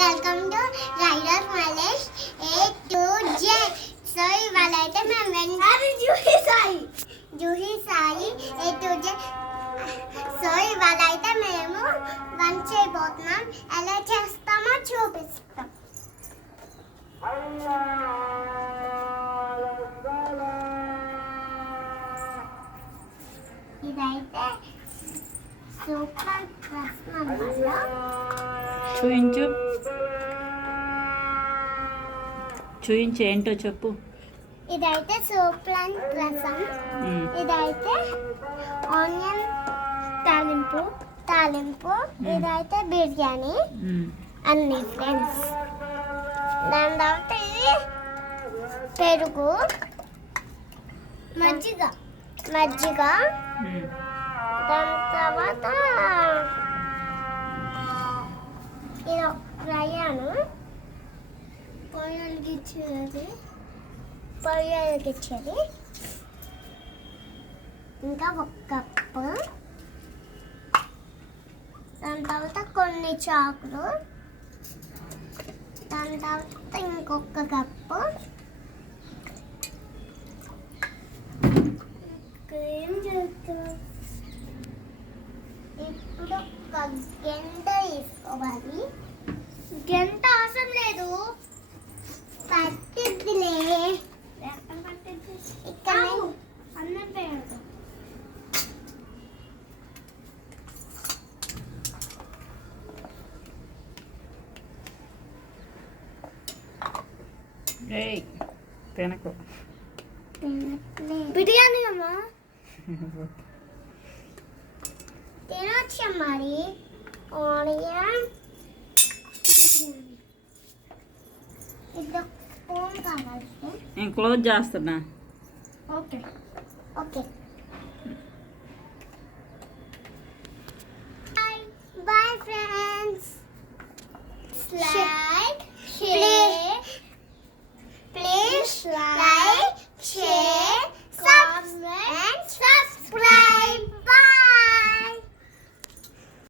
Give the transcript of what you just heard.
Welcome to rider Mallesh A to Z. So ఇవాళ అయితే మేము Juhi Sai A to Z. So ఇవాళ అయితే మేము లంచ్ చేయబోతున్నాం. ఎలా చేస్తామో చూపిస్తాం. ఇదైతే సూపర్ రసం చూయించు చూయించు ఏంటో చెప్పు. ఇదైతే సూపర్ రసం, ఇదైతే ఆనియన్ తాలింపు, ఇదైతే బిర్యానీ అన్ని ఫ్రెండ్స్. దాని తర్వాత ఇది పెరుగు, మజ్జిగ, దాని తర్వాత ఇది ఒక ప్రయాణం పొయ్యలిగిచ్చేది, ఇంకా ఒక కప్పు, దాని తర్వాత కొన్ని చాకులు, దాని తర్వాత ఇంకొక కప్పు, ఏం చేస్తాం. ఇప్పుడు ఒక గంట తీసుకోవాలి. గంట అవసరం లేదు, పట్టిద్దిలే. ఇక్కడ అన్నం పేరు తినకు బిర్యానీ అమ్మా తినొచ్చా మరి. ఆనియన్ ఇది స్పూన్ కావాలి. నేను క్లోజ్ చేస్తున్నా. Okay bye friends.